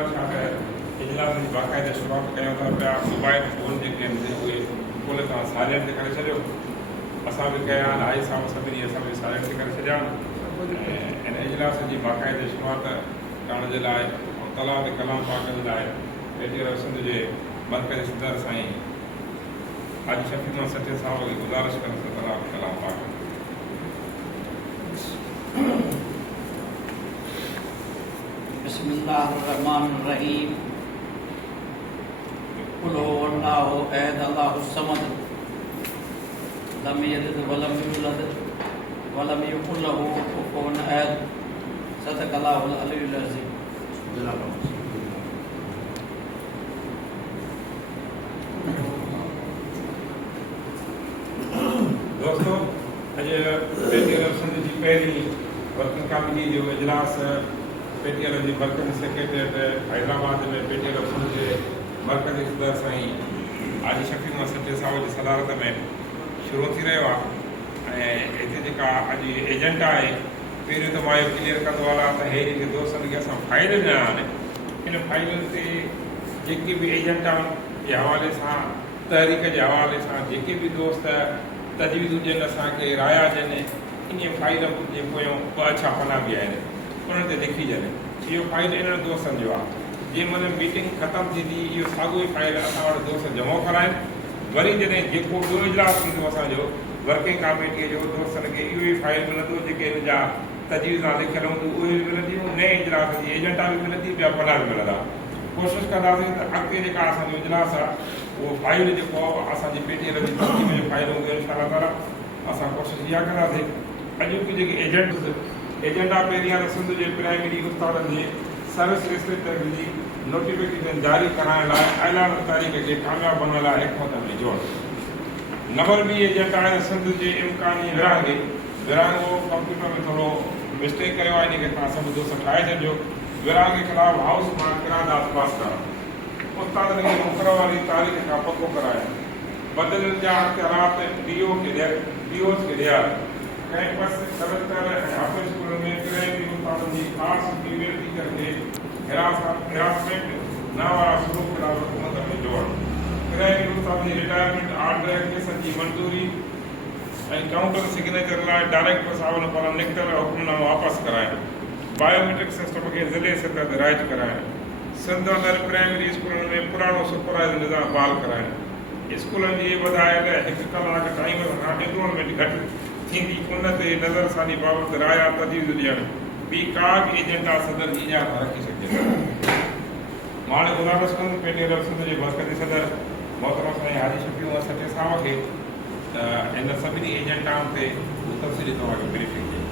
गुज़ारिश आहे त इजलास जी बाक़ाइदा शुरूआत कयूं था पिया मोबाइल फ़ोन जेके आहिनि उहे खोले तव्हां साइलेंट ते करे छॾियो असां बि कया आहिनि आई सां सभिनी असां बि साइलेंट ते करे छॾिया आहिनि ऐं इन इजलास जी बाक़ाइदा शुरूआत करण जे लाइ तलाब कलाम पाक जे लाइ पेटीअ सिंध जे मरकज़ी सदर साईं हाजी शफ़ी सचे साहब खे गुज़ारिश कनि त तलाब कलाम पाक बिस्मिल्लाहिर्रहमानिर्रहीम कुल हुवल्लाहु अहद अल्लाहुस समद लम यलिद वलम यूलद वलम यकुल लहू कुफुवन अहद सदक़ल्लाहुल अलीयुल अज़ीम। दोस्तों अॼु पेटीअ सिंध जी पहिरीं वर्किंग कमेटी जो इजलास पेटीअ जी मरकज़ी सेक्रेटरीट हैदराबाद में पेटीअ सिंध जे मरकज़ी सदर साईं हाजी शफ़ी सचे साहब जी सदारत में शुरू थी रहियो आहे ऐं हिते जेका अॼु एजेंडा आहे पहिरियों त मां इहो क्लियर कंदो आहियां त हे जेके दोस्तनि खे असां फ़ाइल ॾिना आहिनि इन फ़ाइलनि ते जेके बि एजेंडा जे हवाले सां तहरीक जे हवाले सां जेके बि दोस्त तजवीज़ ॾियनि असांखे राया ॾियनि इन फाइल जे पोयों ॿ अछा पना बि आहिनि उन्हनि ते लिखी ॾियनि इहो फाइल इन्हनि दोस्तनि जो आहे जंहिंमहिल मीटिंग ख़तमु थींदी इहो साॻियो ई फाइल असां वटि दोस्त जमा कराइनि वरी जॾहिं जेको ॿियो इजलास थींदो असांजो वर्किंग कमेटीअ जो दोस्तनि खे इहो ई फाइल मिलंदो जेके हिन जा तजवीज़ा लिखियल हूंदियूं उहे बि मिलंदियूं नए इजलास जी एजेंडा बि मिलंदी ॿिया पना बि मिलंदा कोशिशि कंदासीं त अॻिते जेका असांजो इजलास आहे उहो फाइल जेको आहे असांजी पेटीअ जी तरक़ीब जो फाइल हूंदो इनशा ताला असां कोशिशि इहा कंदासीं अॼोकी जेके एजेंडा पहिरीं आहे सिंध जे प्राइमरी उस्तादनि जे सर्विस इंस्पेक्टर जी नोटिफिकेशन जारी कराइण लाइ ऐलान तारीख़ खे कामयाब बणण लाइ हिकमत में जोड़ नंबर ॿी एजेंडा आहे सिंध जे इम्कानी विरहाङो कंप्यूटर में थोरो मिस्टेक करियो आहे इन खे तव्हां सभु दोस्त ठाहे छॾिजो विरहाङे ख़िलाफ़ हाउस मां किरादात पास करणु उस्तादनि खे मुक़ररु वारी तारीख़ खां पको कराइणु बदिलनि जा इख़्तियारात डीओस खे ॾियणु कैंपस कलेक्टर ऐं हाफिज़ स्कूल में किराएती उस्तादनि जी ख़ासि फीमेल टीचर खे हिरासमेंट न वारा सलूक लाइ हुकूमत में जोड़णु किराएती उस्ताद जी रिटायरमेंट आर्डर केसनि जी मंज़ूरी ऐं काउंटर सिग्नेचर लाइ डायरेक्टर साहब पारां निकितल हुकुमनामो वापसि कराइणु बायोमेट्रिक सिस्टम खे ज़िले सतह ते राइट कराइणु सिंध अंदरि प्राइमरी स्कूलनि में पुराणो सुपरवाइज़ निज़ाम बहाल कराइणु स्कूलनि जी वधायल 1 कलाक टाइम खां एनरोलमेंट घटि थींदी उन ते नज़रसानी बाबति राया तजवीज़ ॾियणु ॿी का बि एजेंडा सदर जी इजाज़त रखी सघिजे मां हाणे गुज़ारिश कंदुमि पेटीअ सिंध जे मरकज़ी सदर मोहतरम साईं हाजी शफ़ी सचे साहब खे इन सभिनी एजेंडाउनि ते तफ़सीली तौर ते ब्रीफिंग कई